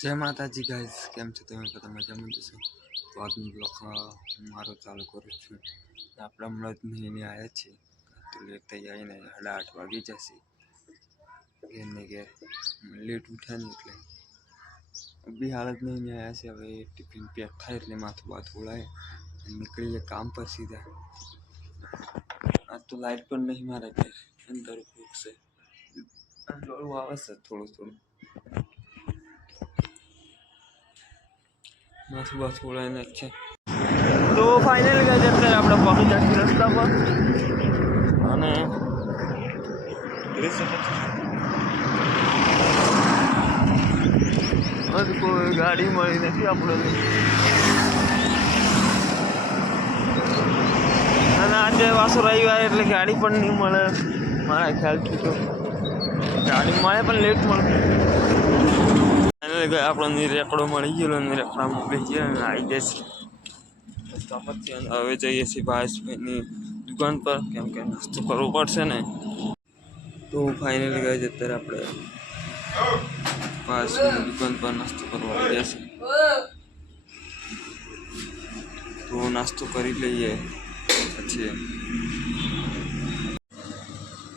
जय माताजी गाइस केम छो તમે બધા મજામાં જશો તો આજનો બ્લોગ મારો ચાલુ કરું છું આપણે હમણાં જ નહીં આવ્યા છીએ તો લેટ થઈ જાય ને 8:30 વાગી જશે ઘેરને ઘેર લેટ ઉઠ્યા ને એટલે અભી હાલત નહીં આવ્યા છે હવે ટિફિન પેક થાય એટલે માથું બાથું ઉડાય નીકળીએ કામ પર સીધા આજ તો લાઈટ પણ નહીં મારે ઘેર અંદર ભૂખ છે અંજોળું આવે છે થોડું થોડું માથું બાથું ઉડાઈને જ છે તો ફાઇનલ ગાઈસ અત્યારે આપણે પહોંચી જઈએ રસ્તા પર અને કોઈ ગાડી મળી નથી આપણે અને આજે વાસો રવિવાર એટલે ગાડી પણ નહીં મળે મારા ખ્યાલથી તો ગાડી મળે પણ લેટ મળે આપણો રેકડો મળી ગયો ને રેકડામાં બેસી ગયા ને આવી જશે હવે જઈએ છીએ ભાઈની દુકાન પર કેમ કે નાસ્તો કરવો પડશે ને તો ફાઇનલી ગઈ અત્યારે આપણે ભાઈની દુકાન પર નાસ્તો કરવા આવી જશે તો નાસ્તો કરી લઈએ પછી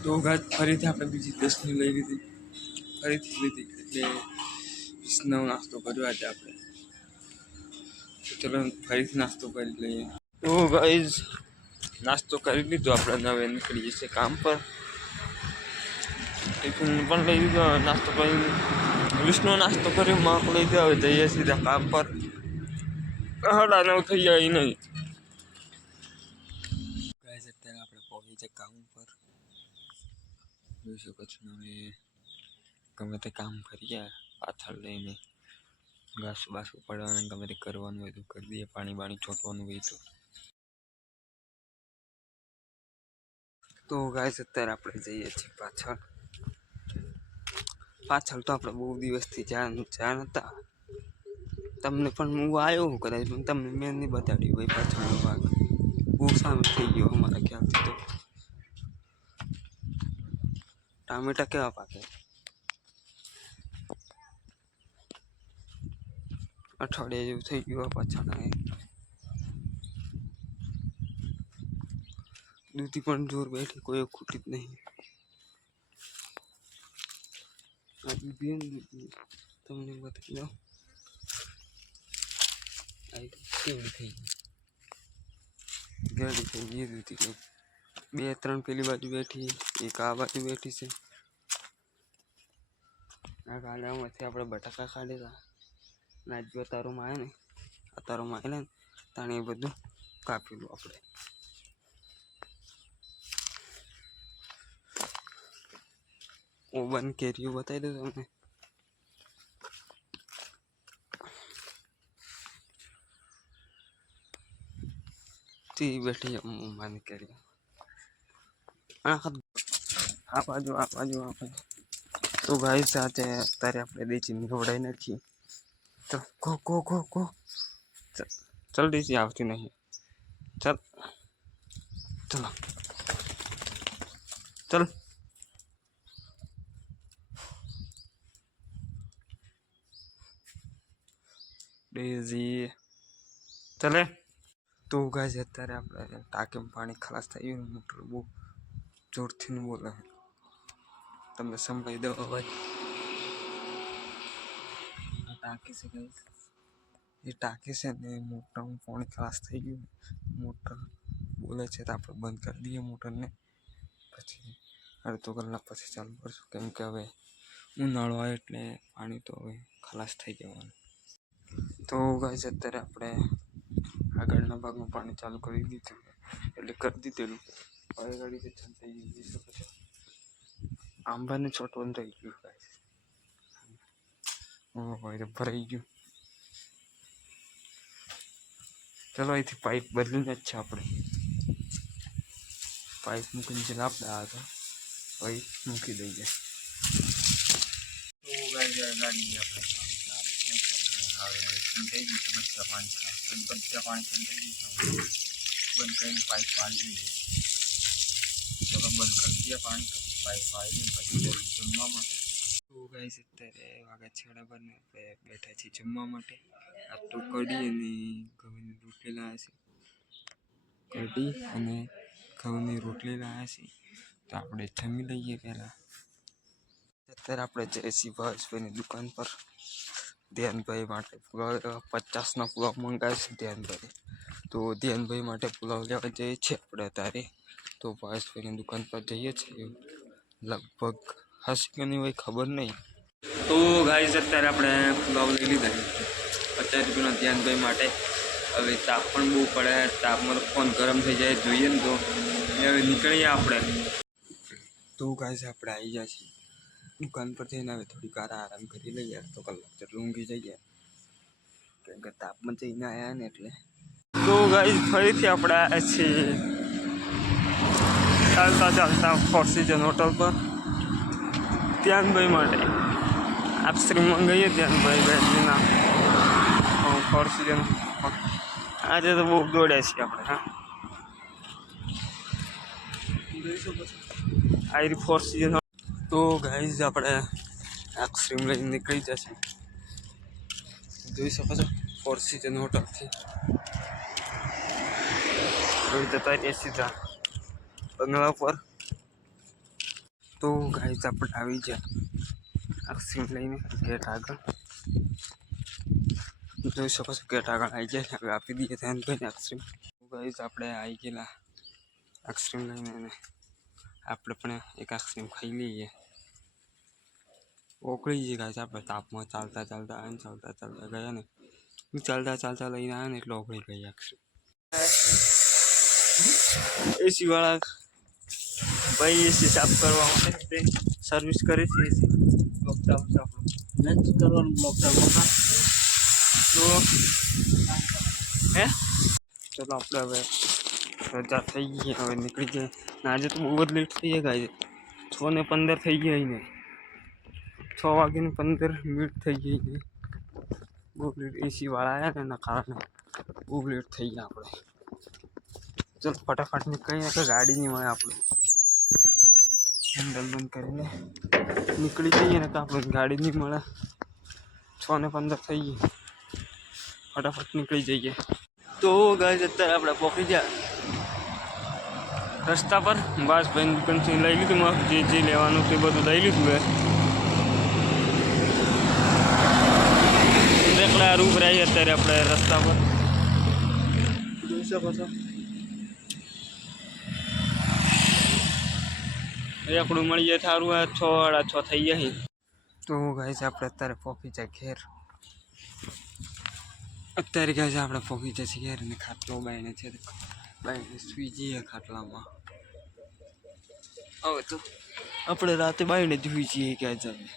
તો ગાય ફરીથી આપણે બીજી 10ની લઈ લીધી ફરીથી લીધી એટલે 20નો નાસ્તો કર્યો આજે આપણે ચલો ફરીથી નાસ્તો કરી લઈએ તો ગાઈઝ નાસ્તો કરી લીધો આપણે હવે નીકળીએ છીએ કામ પર ટિફિન પણ લઈ લીધો નાસ્તો કરી 20નો નાસ્તો કર્યો માપ લઈ દો હવે જઈએ સીધા કામ પર 9:30 થઈ જાય નહીં ગાઈઝ અત્યારે આપણે પહોંચી છે કામ પર જોઈ શકો છો હવે ગમે તે કામ કરીએ પાછળ લઈને ઘાસ બાસ ઉપાડવાનું ગમે તે કરવાનું હોય તો કરી દઈએ પાણી બાણી છોટવાનું હોય તો ગાઈસ અત્યારે આપણે જઈએ છીએ પાછળ તો આપણે બહુ દિવસથી જાણ હતા તમને પણ હું આવ્યો હું કદાચ પણ તમને મેં નહીં બતાડ્યું ભાઈ પાછળનો ભાગ બહુ સામે થઈ ગયો અમારા ખ્યાલથી તો ટામેટા કેવા પાકે અઠવાડિયા જેવું થઈ ગયું પાછળ દૂધી પણ જોર બેઠી કોઈ ખૂટી જ નહીં આ દૂધી તમને બતાવી દઉં કેવી થઈ ગઈ થઈ ગઈ દૂધી 2-3 પેલી બાજુ બેઠી એક આ બાજુ બેઠી છે આ ગાડામાંથી આપણે બટાકા કાઢેલા ના જો તારોમાં આવે ને આ તારોમાં આવે ને તાણે એ બધું કાપેલું આપણે ઓવન કેરીઓ બતાવી દઉં તમને તી બેઠી ઓવન કેરીઓ આ બાજુ તો ગાઈ સાથે અત્યારે આપણે દેશી નીવડાઈ નાખીએ તો કો ચલ દેશી આવતી નહીં ચલ ચલો ચલ ડેઝી ચલે તો ગાય અત્યારે આપણે ટાંકીમાં પાણી ખલાસ થઈ ગયું મોટર બહુ જોરથી બોલે તમને સંભળાઈ દો અવાજ ટાંકી છે ગાઈસ એ ટાંકી છે ને મોટરમાં પાણી ખલાસ થઈ ગયું મોટર બોલે છે તો આપણે બંધ કરી દઈએ મોટરને પછી અડધો કલાક પછી ચાલુ કરશું કેમ કે હવે ઉનાળો આવે એટલે પાણી તો હવે ખલાસ થઈ જવાનું તો ગાઈસ અત્યારે આપણે આગળના ભાગમાં પાણી ચાલુ કરી દીધું એટલે કરી દીધેલું હવે ગાડી તો ચાલુ થઈ ગઈ શકો છો આંબાને છોટવાનું થઈ ગયું ગાઈસ ઓહો એ તો ભરાઈ ગયું ચલો અહીંથી પાઇપ બદલીને જ છે આપણે પાઇપ મૂકીને જે લાપડા હતા ભાઈ મૂકી દઈએ તો ગાડી આપણે થઈ ગયું છે બધા પાણી થઈ ગયું છે બંધ કરીને પાઇપ પાડી દઈએ ચલો બંધ કરી દઈએ પાણી પાઇપ પાડી પછી જમવા માટે તો ગાઈસ અત્યારે વાગા છે 11 ને બેઠા છીએ જમવા માટે. આ તો કઢી અને ઘઉંની રોટલી લાવ્યા છે. કઢી અને ઘઉંની રોટલી લાવ્યા છે. તો આપણે જમી લઈએ પહેલાં. અત્યારે આપણે જઈશું ભાવેશભાઈની દુકાન પર. ધ્યાનભાઈ માટે પુલાવ 50ના પુલાવ મંગાવે છે ધ્યાનભાઈ. તો ધ્યાનભાઈ માટે પુલાવ લેવા જઈએ છીએ આપણે અત્યારે. તો ભાવેશભાઈની દુકાન પર જઈએ છીએ. લગભગ હશે કે નહીં હોય ખબર નહીં. તો ગાઈસ અત્યારે આપણે પુલાવ લઈ લીધા 50 રૂપિયાના ધ્યાનભાઈ માટે. હવે તાપ પણ બહુ પડે, તાપમાં તો ફોન ગરમ થઈ જાય જોઈએ ને. તો હવે નીકળીએ આપણે. તો ગાઈસ આપણે આવી ગયા છીએ દુકાન પર જઈને. હવે થોડીક વાર આરામ કરી લઈએ. તો કલાક જેટલું ઊંઘી જઈએ, કેમ કે તાપમાં જઈને આવ્યા ને એટલે. તો ગાઈસ ફરીથી આપણે આવ્યા છીએ ચાલતા ફોર્સિજન હોટલ પર ધ્યાનભાઈ માટે આઈસ્ક્રીમ મંગાવીએ. ધ્યાનભાઈ બેટરીના ફોર્સિજન આજે તો બહુ દોડ્યા છીએ આપણે. હા, આઈ ફોર્સિજન. તો ગાઈઝ આપણે આઈસ્ક્રીમ લઈને નીકળી જશે. જોઈ શકો છો ફોર્સિજન હોટલથી જતા રહીએ સીધા બંગલા પર. તો ગાઈઝ આપણે આવી ગયા આઈસ્ક્રીમ લઈને ગેટ આગળ. જોઈ શકો છો ગેટ આગળ આવી ગયા. હવે આપી દઈએ ધ્યાનભાઈને આઈસ્ક્રીમ. ગાઈઝ આપણે આવી ગયેલા આઈસ્ક્રીમ લઈને. અને આપણે પણ એક આઈસ્ક્રીમ ખાઈ લઈએ. ઓકળી જઈએ ગાઈઝ આપણે તાપમાં ચાલતા આવ્યા ને ચાલતા ગયા ને. ચાલતા લઈને આવ્યા ને એટલે ઓકળી ગઈ આઈસ્ક્રીમ. એસી વાળા ભાઈ એસી સાફ કરવા માટે સર્વિસ કરે છે. એસી બ્લોક ચાલુ છે આપણું નેક્સ્ટ કરવાનું બ્લોક ચાલુ. તો ચલો આપણે હવે રજા થઈ ગઈ, હવે નીકળી જાય. આજે તો બહુ જ લેટ થઈ જાય. 6:15 થઈ ગયા ને, 6:15 થઈ ગઈ ને. બહુ લેટ એસી વાળા આવ્યા ને એના કારણે બહુ લેટ થઈ ગયા આપણે. ચલો ફટાફટ નીકળીએ તો ગાડી નહીં મળે. આપણે હેન્ડલ બંધ કરીને નીકળી જઈએ ને તો આપણે ગાડી નહીં મળે. 6:15 થઈ ગઈ, ફટાફટ નીકળી જઈએ. તો ગાઈસ અત્યારે આપણે પહોંચી ગયા રસ્તા પર. બસ ભાઈ દુકાનથી લઈ લીધું, જે લેવાનું તે બધું લઈ લીધું. એકલા રૂપ રહી અત્યારે આપણે રસ્તા પર. જોઈ શકો છો એકડું મળીએ સારું. 6:30 થઈ જાય. તો ગાઈસ આપણે અત્યારે પહોંચી જાય ઘેર. અત્યારે ગાઈસ આપણે પહોંચી જશે ઘેર. અને ખાટલો બાઈને છે, બાઈને સુઈ જઈએ ખાટલામાં. હવે તો આપણે રાતે બાઈને જ સુઈ જઈએ ક્યાં જાય.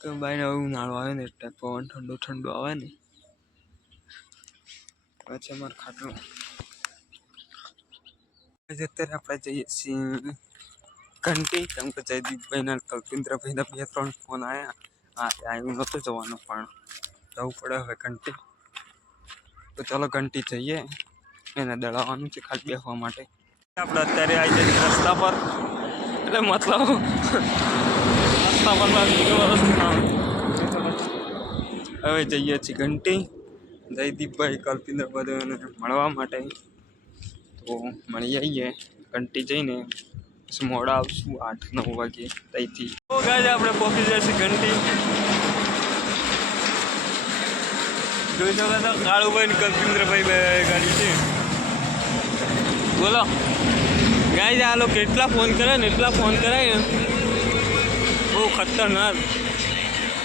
કે બાઈને હવે ઉનાળો આવે ને એટલે પવન ઠંડો આવે ને પછી અમારે ખાટલો. અત્યારે આપણે જઈએ છીએ ઘંટી, કેમ કે જયદીપભાઈના કલ્પિન્દ્રભાઈના 2-3 ફોન આવ્યા. હા, આવ્યું નહોતું જવાનું પણ જવું પડે હવે ઘંટી. તો ચાલો ઘંટી જઈએ, એને દળાવવાનું છે ખાલી બેસવા માટે. આપણે અત્યારે આવી જઈએ રસ્તા પર, એટલે મતલબ રસ્તા પર હવે જઈએ છીએ ઘંટી જયદીપભાઈ કલ્પિન્દ્રભાઈને મળવા માટે. તો મળી આવીએ ઘંટી જઈને, પછી મોડા આવશું 8-9 વાગે ત્યાંથી. તો ગાઈસ આપણે પહોંચી જઈશું ઘંટી. જોઈ શકો છો કાળુભાઈ ને કલ્પિન્દ્રભાઈ ગાડી છે. બોલો ગાઈસ, આ લોકો કેટલા ફોન કરે ને, એટલા ફોન કરાય ને, બહુ ખતરનાક.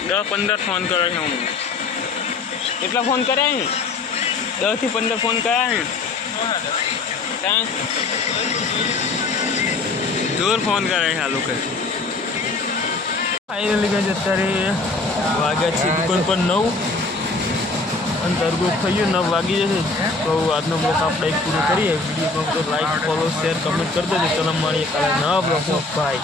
10-15 ફોન કરે છે. હું એટલા ફોન કરાય ને, 10 થી 15 ફોન કરાય ને. જોર ફોન કરે છે આ લોકો. ફાઇનલી ગાઈસ અત્યારે વાગ્યા છે દુકાન પર 9 અને દરગો થઈ ગયો 9 વાગી જશે. તો આજનો બ્લોગ આપણે એક પૂરો કરીએ. વિડીયો ગમતો લાઈક, ફોલો, શેર, કમેન્ટ કરી દેજો. ચલો મળીએ કાલે નવા બ્લોગમાં. બાય.